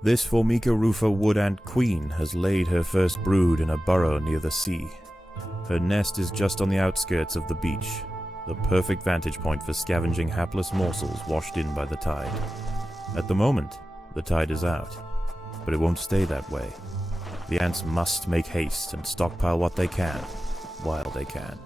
This Formica rufa wood ant queen has laid her first brood in a burrow near the sea. Her nest is just on the outskirts of the beach, the perfect vantage point for scavenging hapless morsels washed in by the tide. At the moment, the tide is out, but it won't stay that way. The ants must make haste and stockpile what they can, while they can.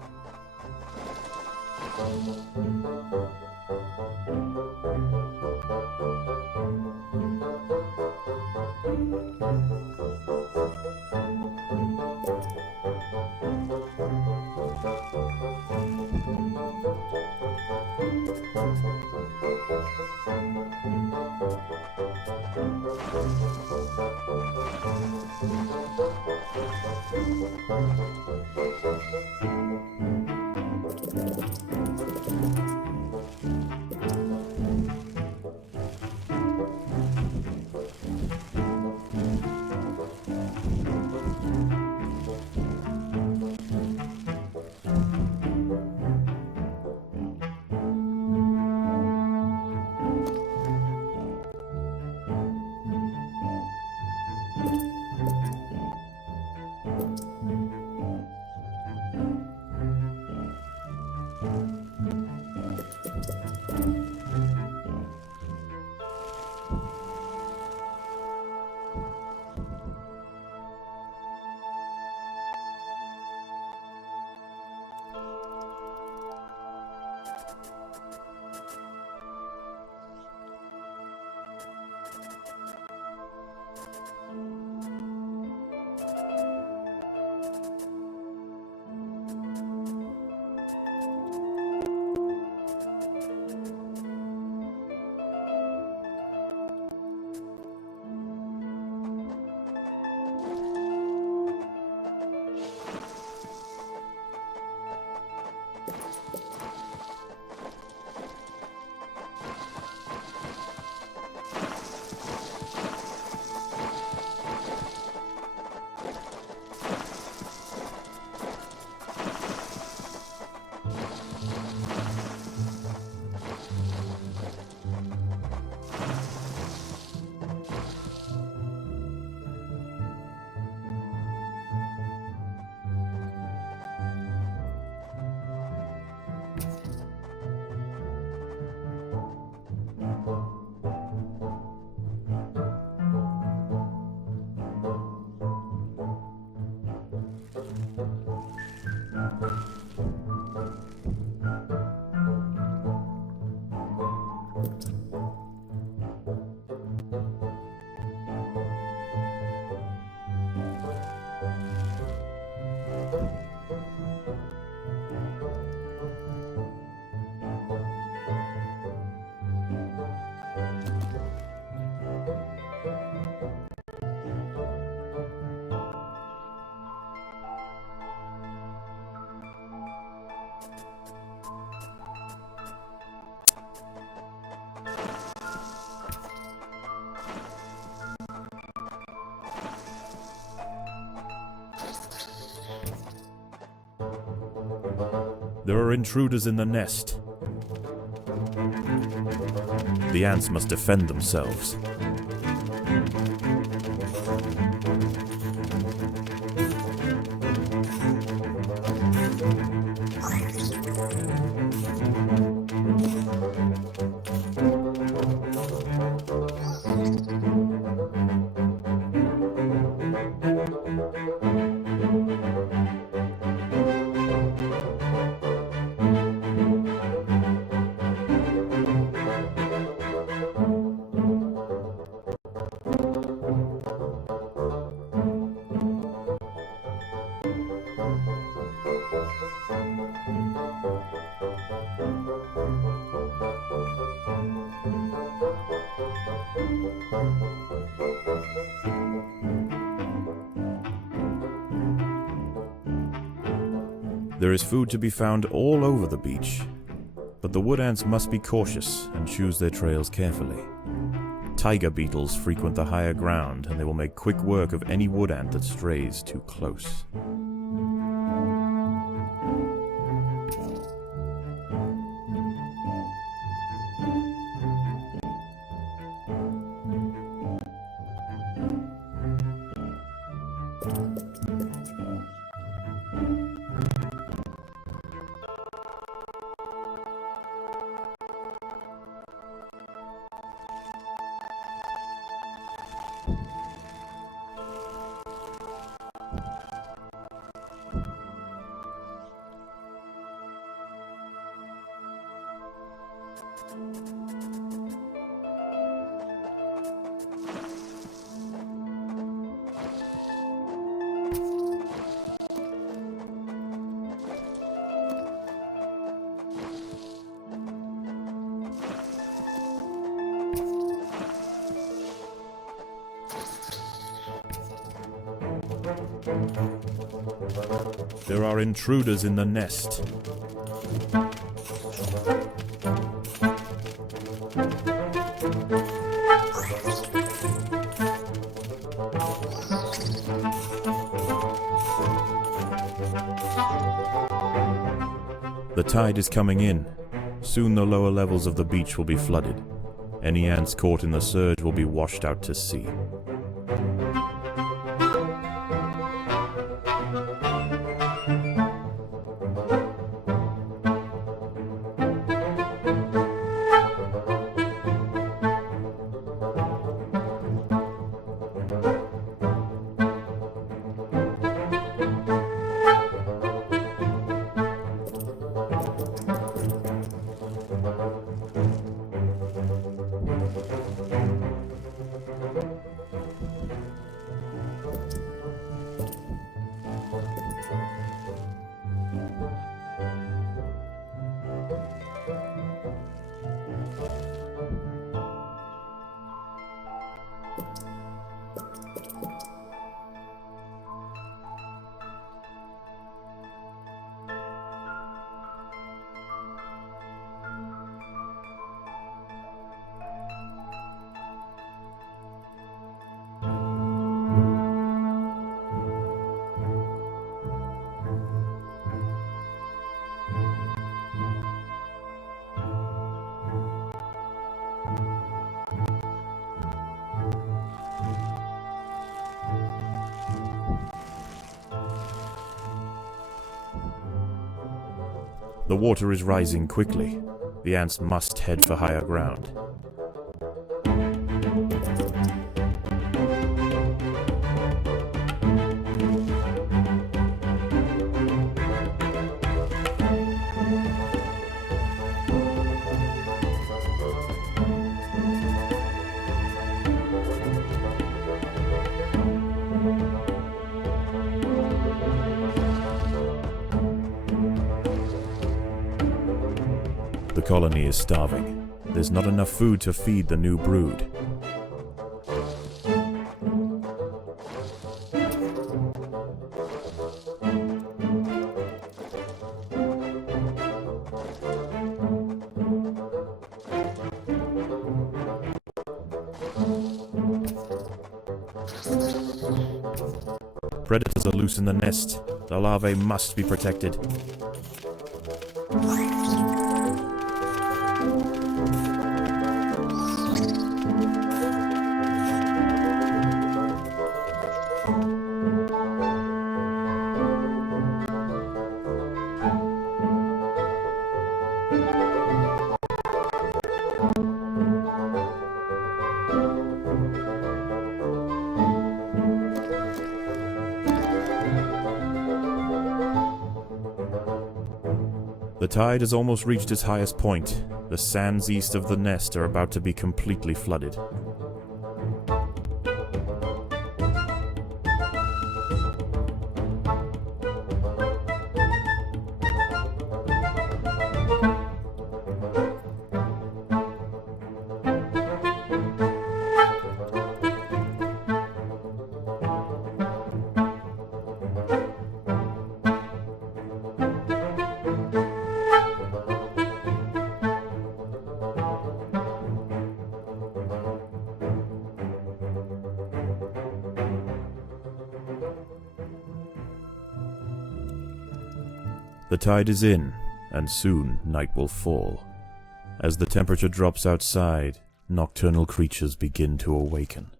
There are intruders in the nest. The ants must defend themselves. There is food to be found all over the beach, but the wood ants must be cautious and choose their trails carefully. Tiger beetles frequent the higher ground, and they will make quick work of any wood ant that strays too close. There are intruders in the nest. The tide is coming in. Soon the lower levels of the beach will be flooded. Any ants caught in the surge will be washed out to sea. The water is rising quickly. The ants must head for higher ground. The colony is starving. There's not enough food to feed the new brood. Predators are loose in the nest. The larvae must be protected. The tide has almost reached its highest point. The sands east of the nest are about to be completely flooded. The tide is in, and soon night will fall. As the temperature drops outside, nocturnal creatures begin to awaken.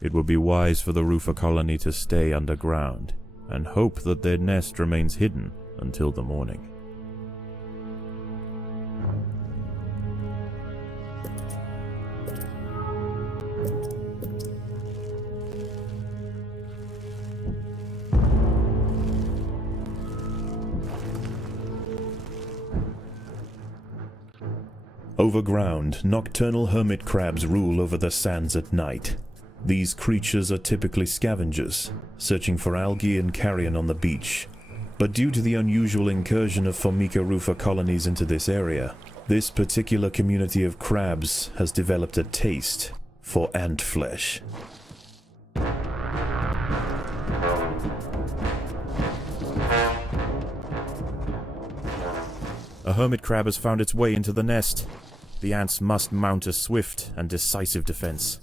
It would be wise for the roofer colony to stay underground, and hope that their nest remains hidden until the morning. Overground, nocturnal hermit crabs rule over the sands at night. These creatures are typically scavengers, searching for algae and carrion on the beach. But due to the unusual incursion of Formica rufa colonies into this area, this particular community of crabs has developed a taste for ant flesh. A hermit crab has found its way into the nest. The ants must mount a swift and decisive defense.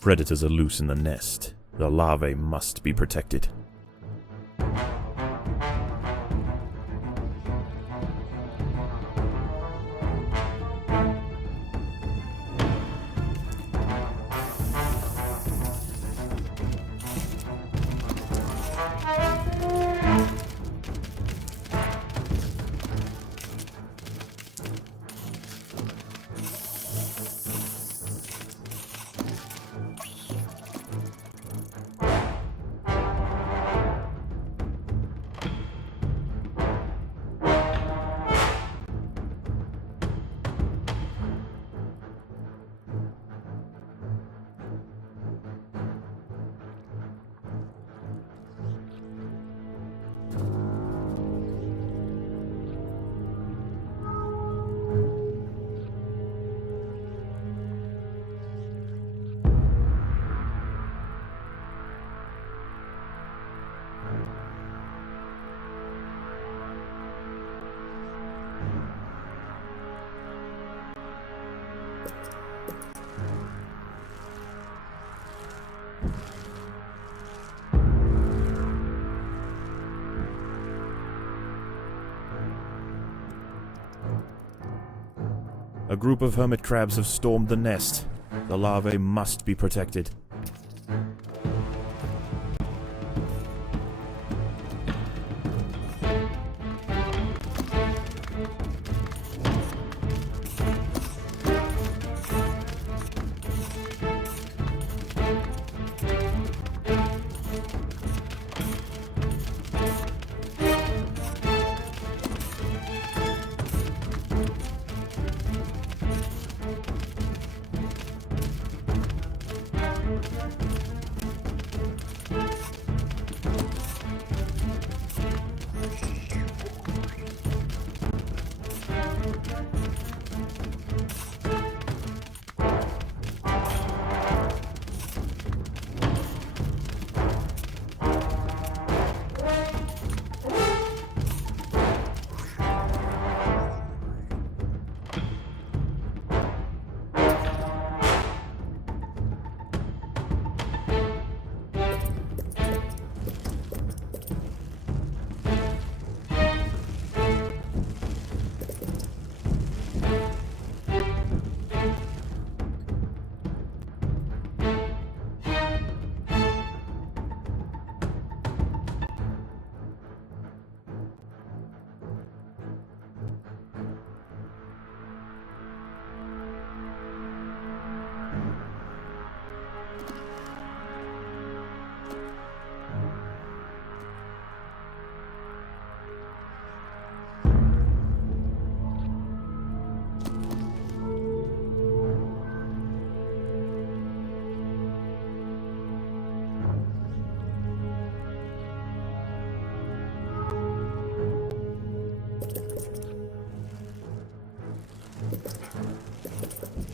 Predators are loose in the nest. The larvae must be protected. A group of hermit crabs have stormed the nest. The larvae must be protected.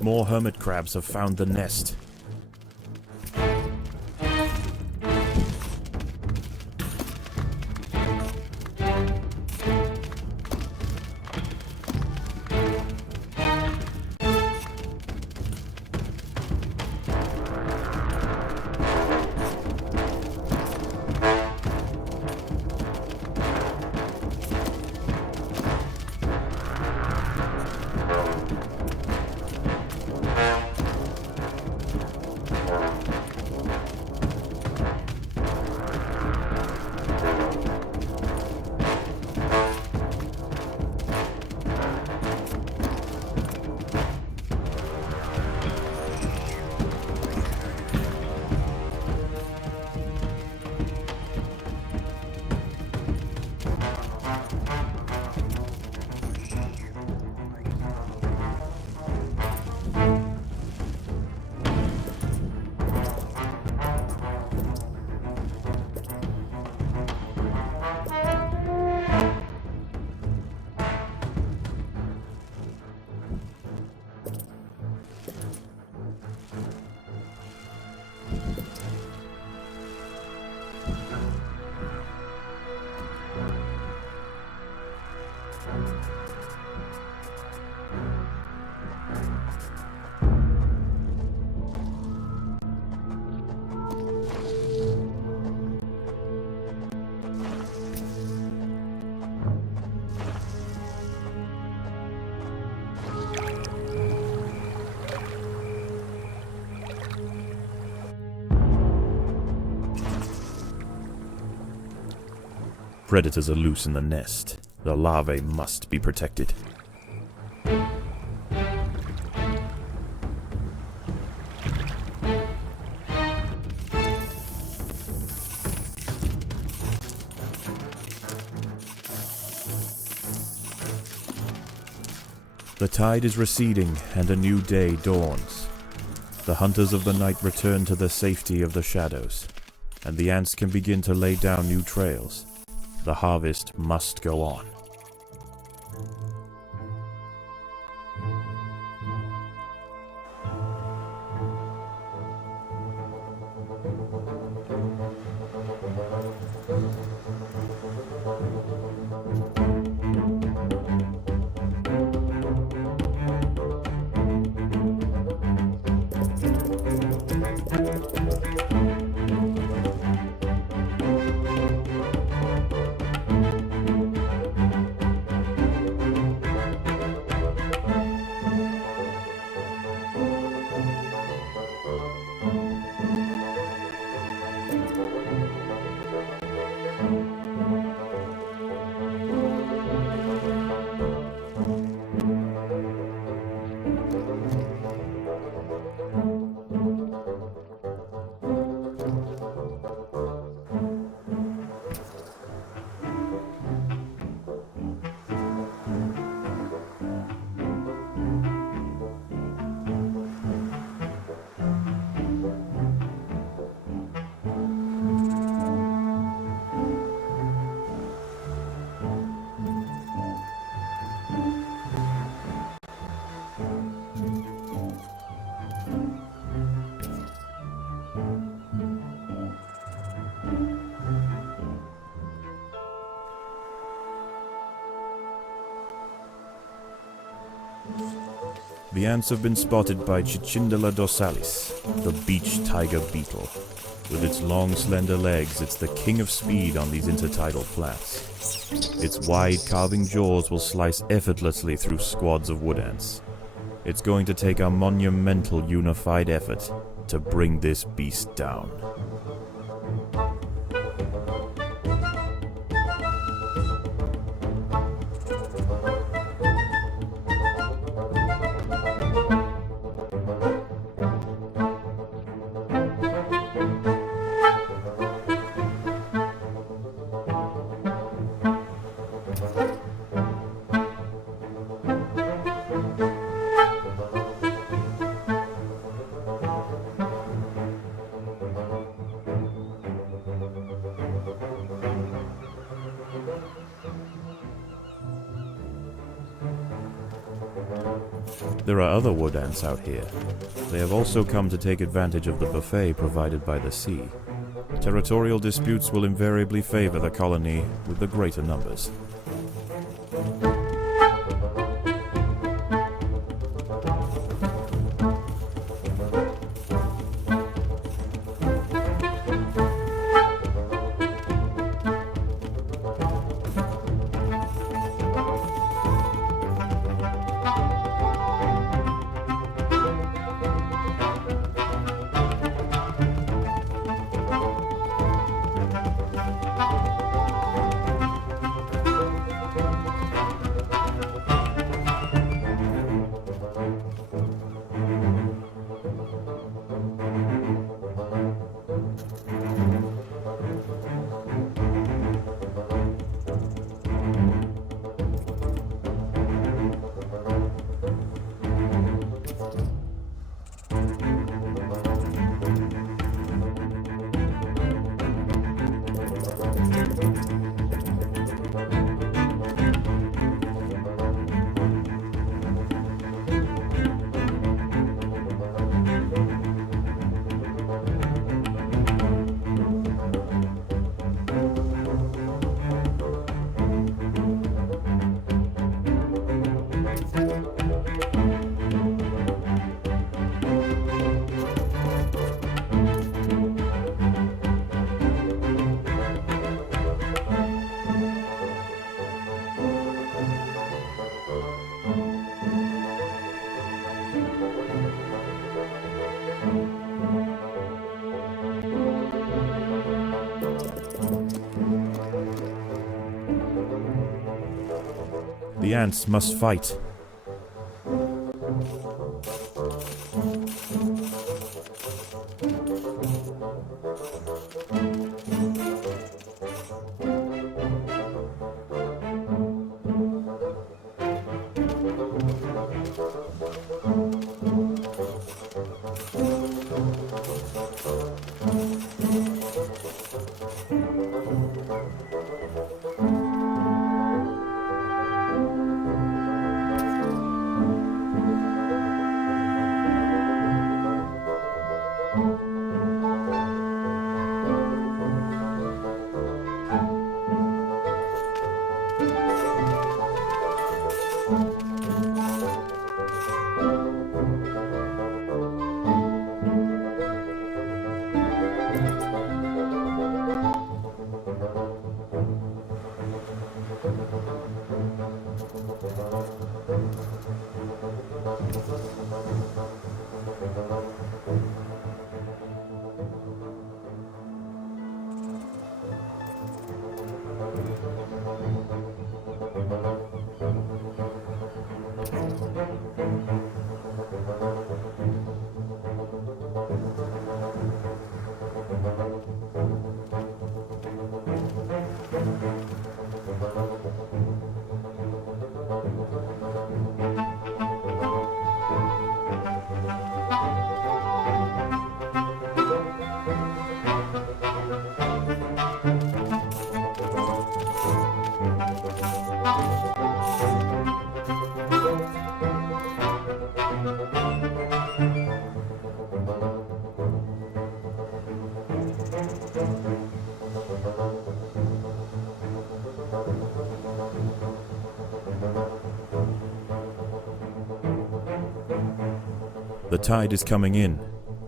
More hermit crabs have found the nest. Predators are loose in the nest. The larvae must be protected. The tide is receding and a new day dawns. The hunters of the night return to the safety of the shadows, and the ants can begin to lay down new trails. The harvest must go on. The ants have been spotted by Cicindela dorsalis, the beach tiger beetle. With its long, slender legs, it's the king of speed on these intertidal flats. Its wide, carving jaws will slice effortlessly through squads of wood ants. It's going to take a monumental unified effort to bring this beast down. There are other wood ants out here. They have also come to take advantage of the buffet provided by the sea. Territorial disputes will invariably favor the colony with the greater numbers. The ants must fight. The tide is coming in.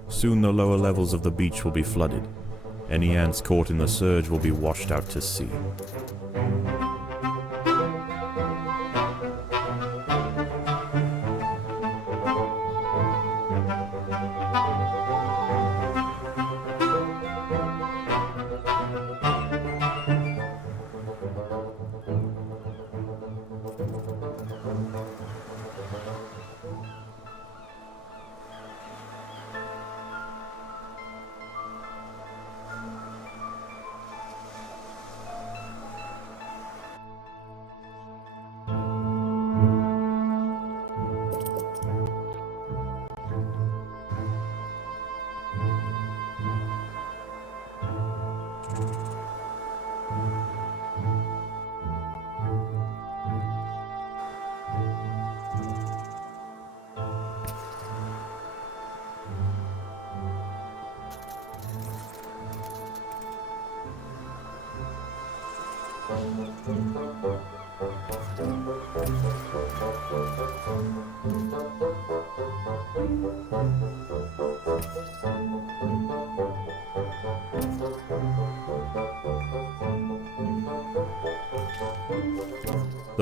Soon the lower levels of the beach will be flooded. Any ants caught in the surge will be washed out to sea.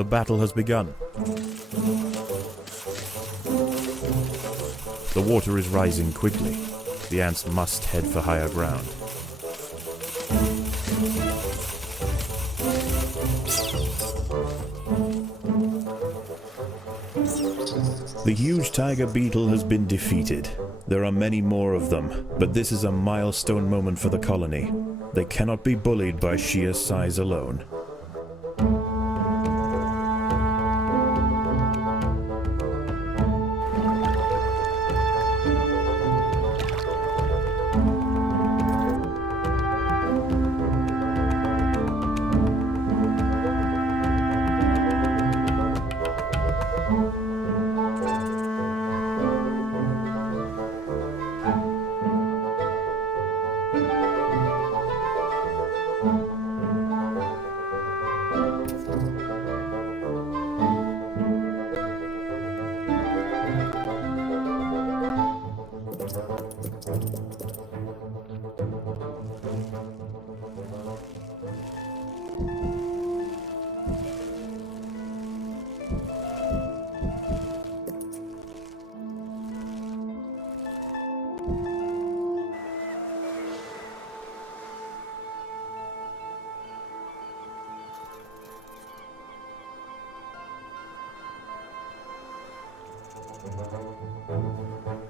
The battle has begun. The water is rising quickly. The ants must head for higher ground. The huge tiger beetle has been defeated. There are many more of them, but this is a milestone moment for the colony. They cannot be bullied by sheer size alone.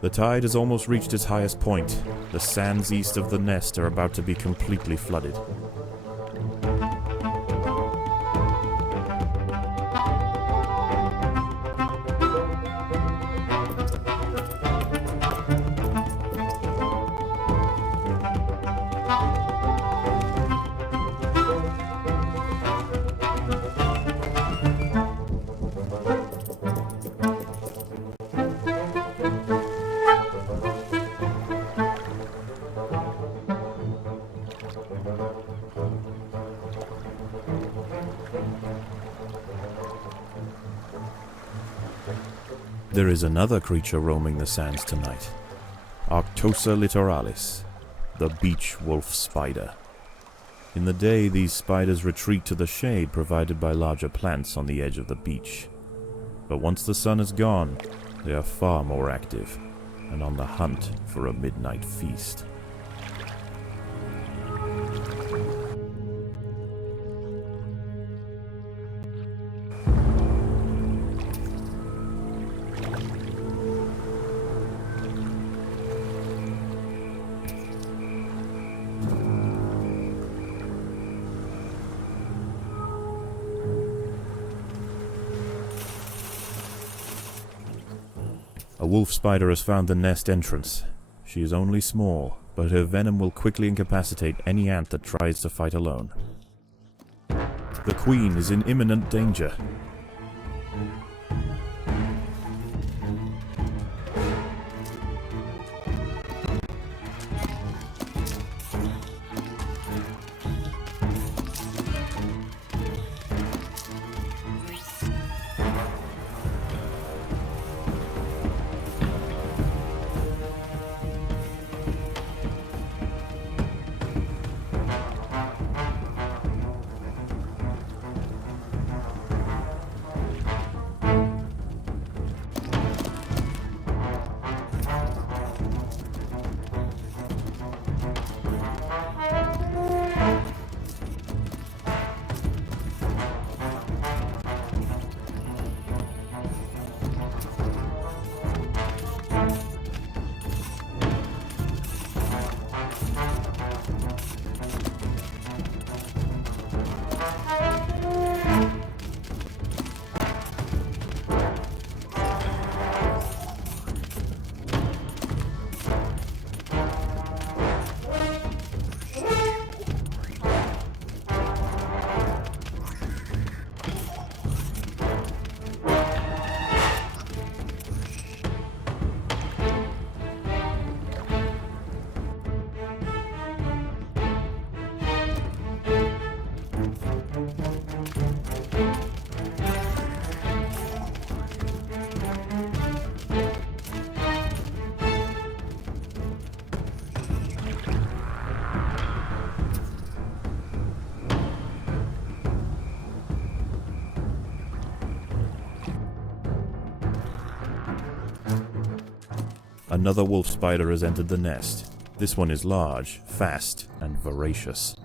The tide has almost reached its highest point. The sands east of the nest are about to be completely flooded. There is another creature roaming the sands tonight. Arctosa littoralis, the beach wolf spider. In the day, these spiders retreat to the shade provided by larger plants on the edge of the beach. But once the sun is gone, they are far more active and on the hunt for a midnight feast. A wolf spider has found the nest entrance. She is only small, but her venom will quickly incapacitate any ant that tries to fight alone. The queen is in imminent danger. Another wolf spider has entered the nest. This one is large, fast, and voracious.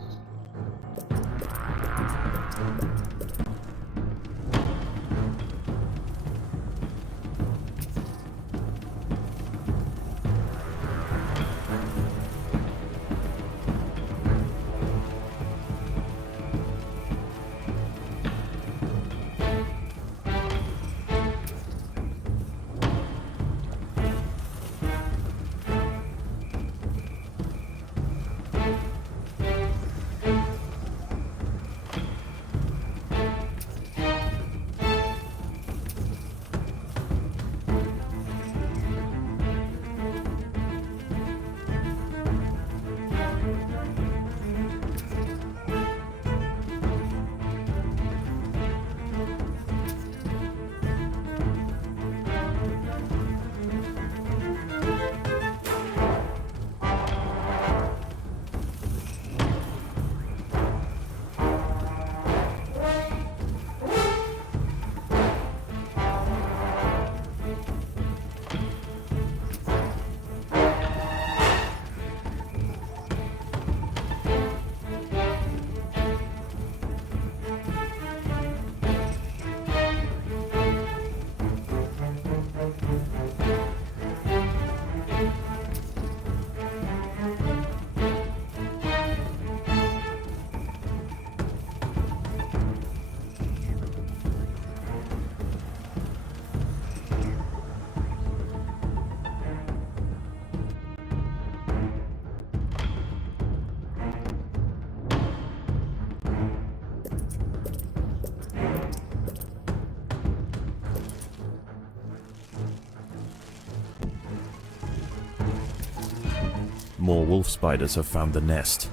more wolf spiders have found the nest.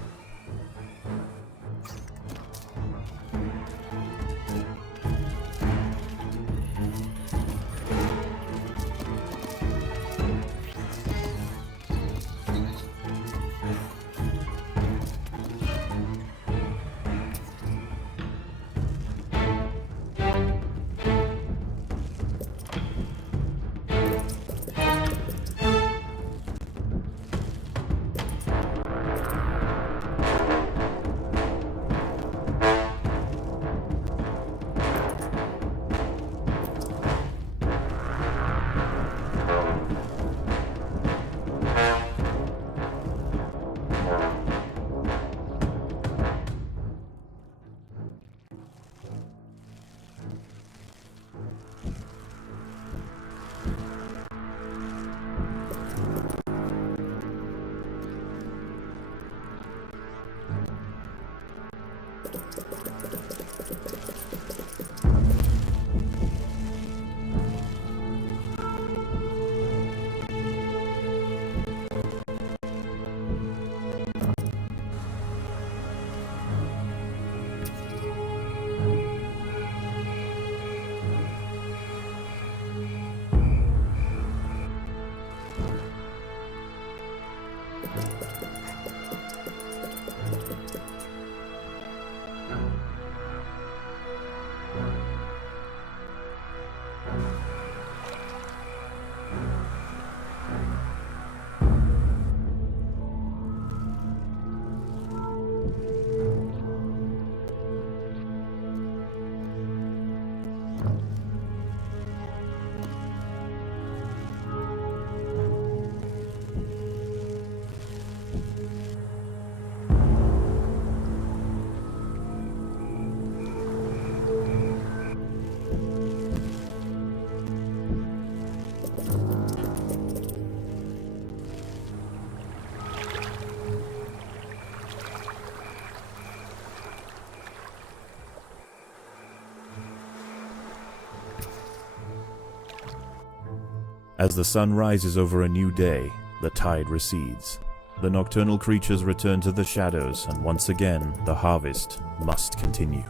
As the sun rises over a new day, the tide recedes. The nocturnal creatures return to the shadows, and once again, the harvest must continue.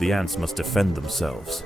The ants must defend themselves.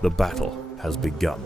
The battle has begun.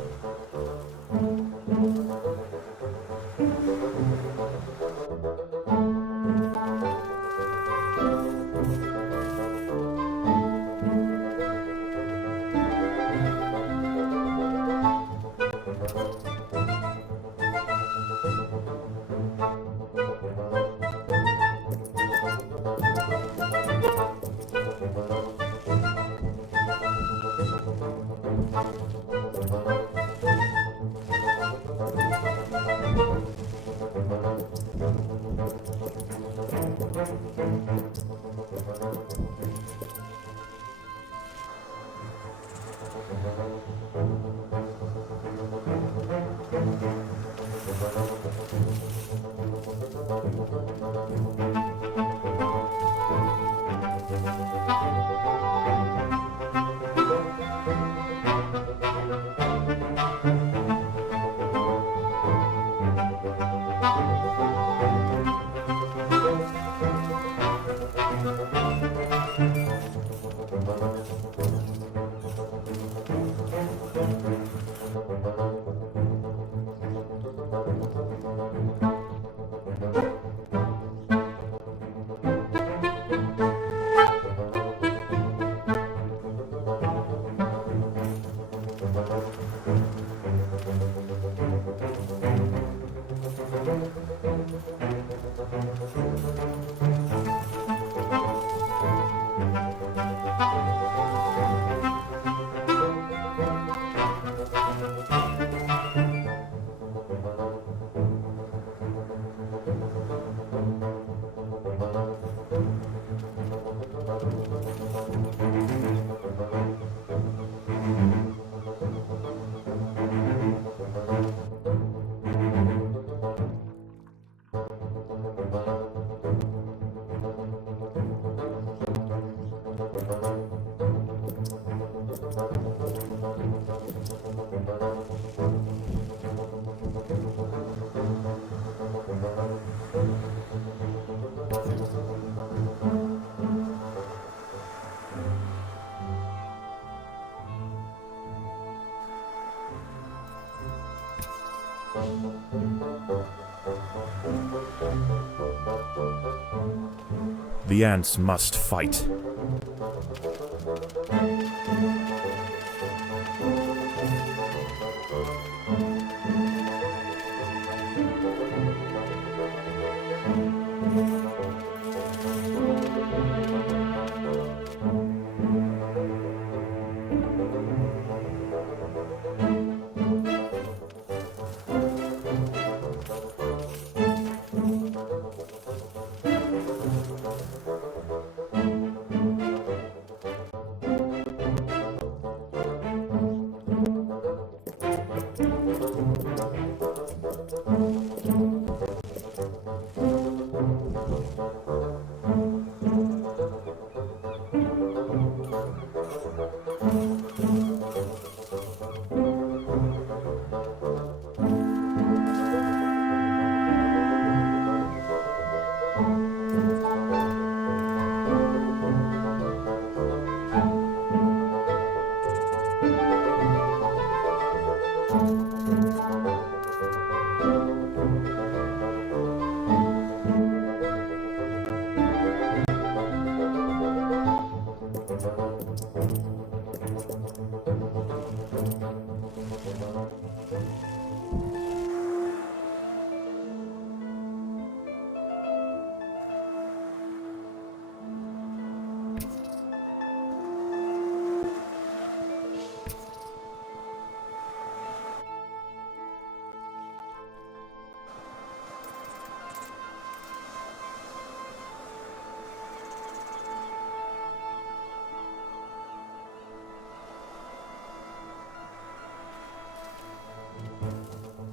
The ants must fight.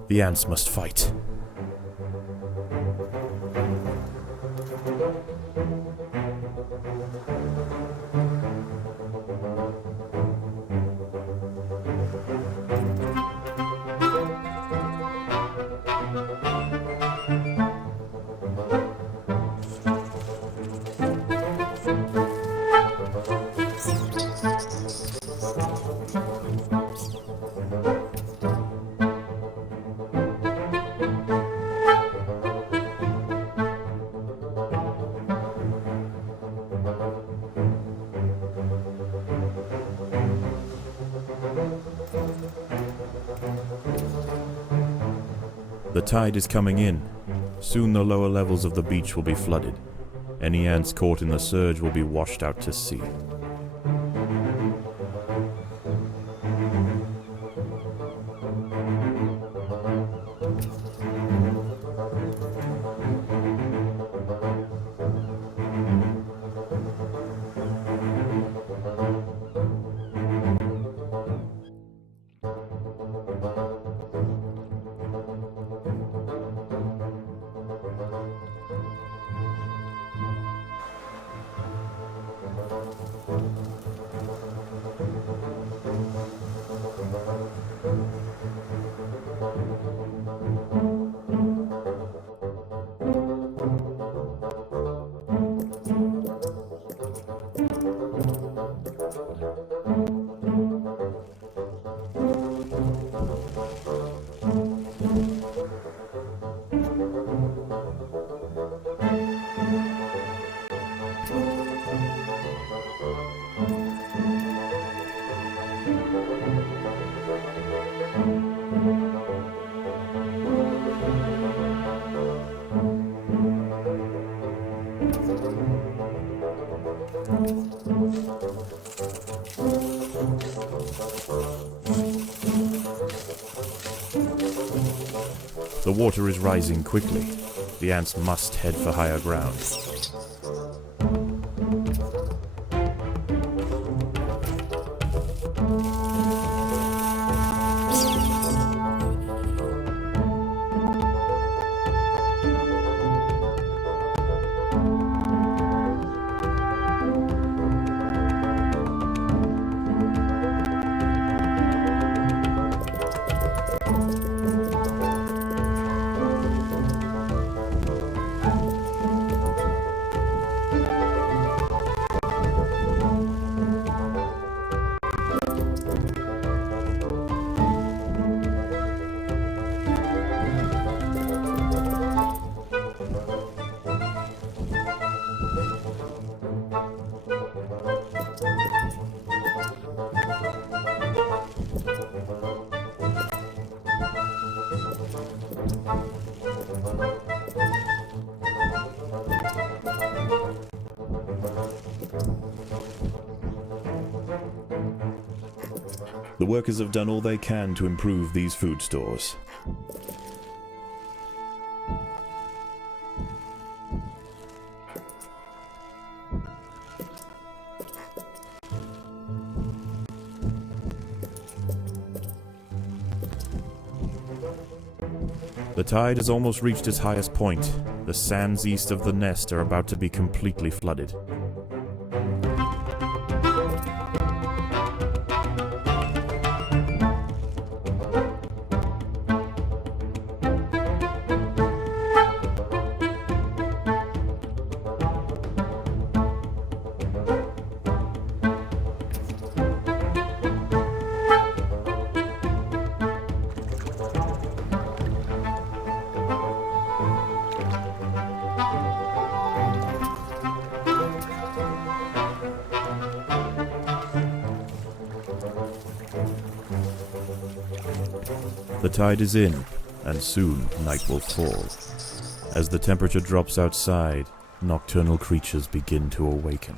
The ants must fight. The tide is coming in. Soon the lower levels of the beach will be flooded. Any ants caught in the surge will be washed out to sea. The water is rising quickly. The ants must head for higher ground. The workers have done all they can to improve these food stores. The tide has almost reached its highest point. The sands east of the nest are about to be completely flooded. The tide is in, and soon night will fall. As the temperature drops outside, nocturnal creatures begin to awaken.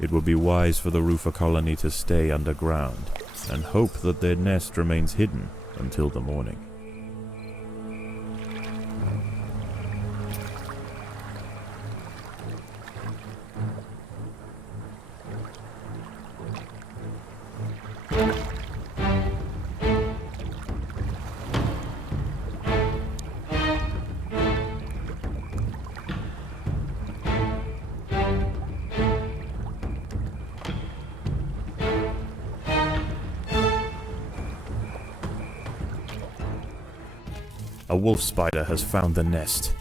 It would be wise for the roofer colony to stay underground, and hope that their nest remains hidden until the morning. A wolf spider has found the nest.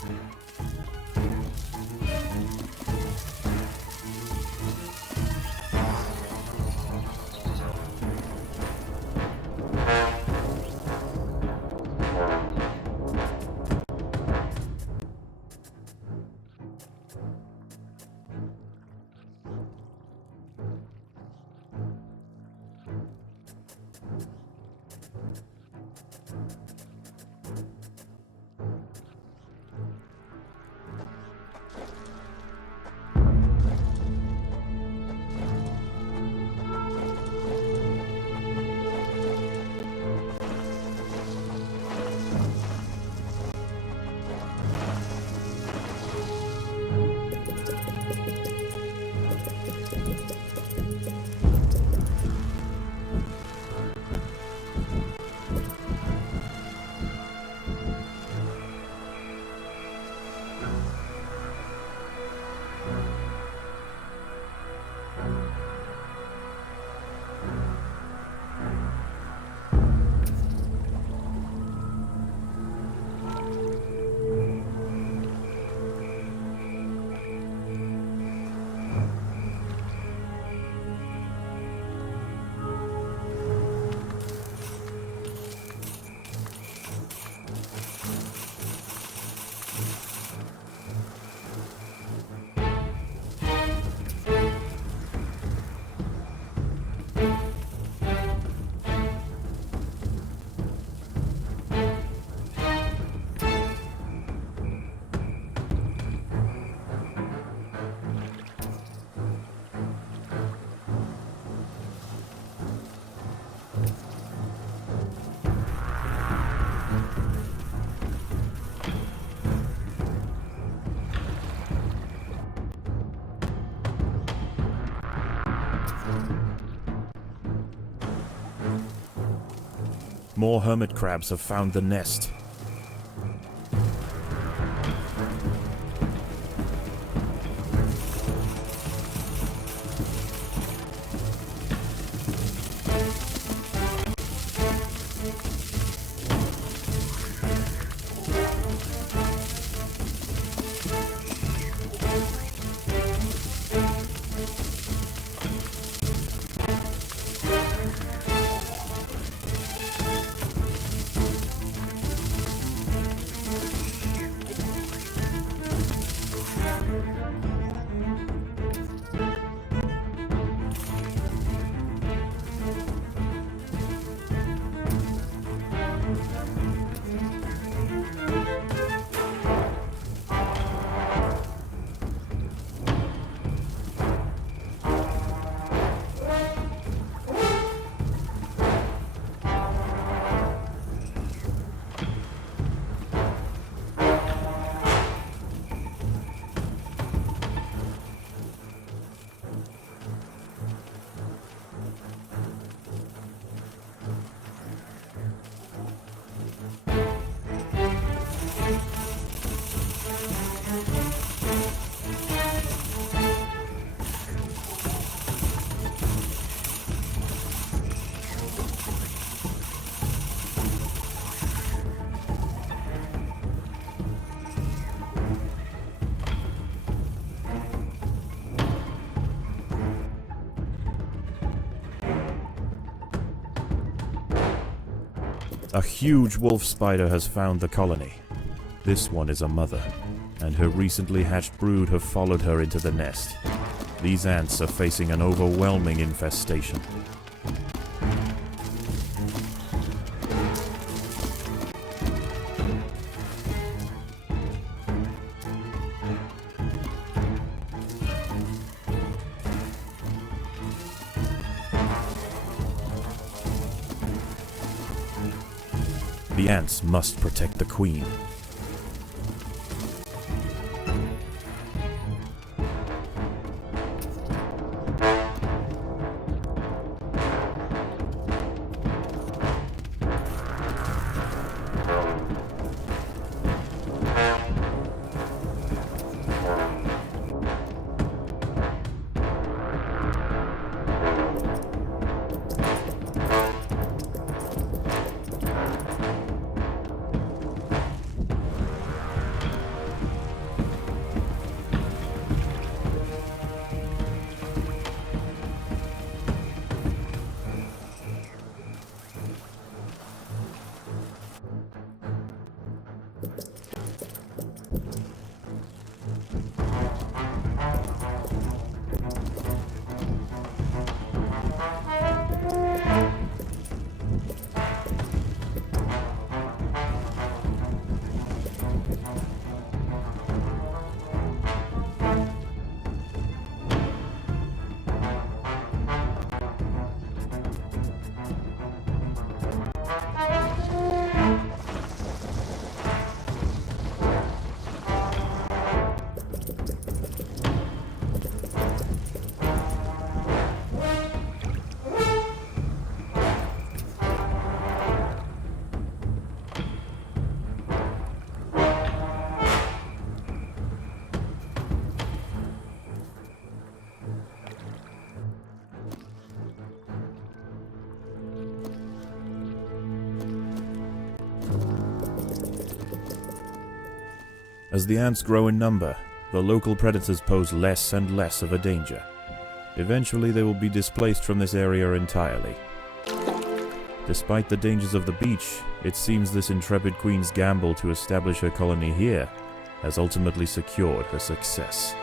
More hermit crabs have found the nest. A huge wolf spider has found the colony. This one is a mother, and her recently hatched brood have followed her into the nest. These ants are facing an overwhelming infestation. The ants must protect the queen. As the ants grow in number, the local predators pose less and less of a danger. Eventually they will be displaced from this area entirely. Despite the dangers of the beach, it seems this intrepid queen's gamble to establish her colony here has ultimately secured her success.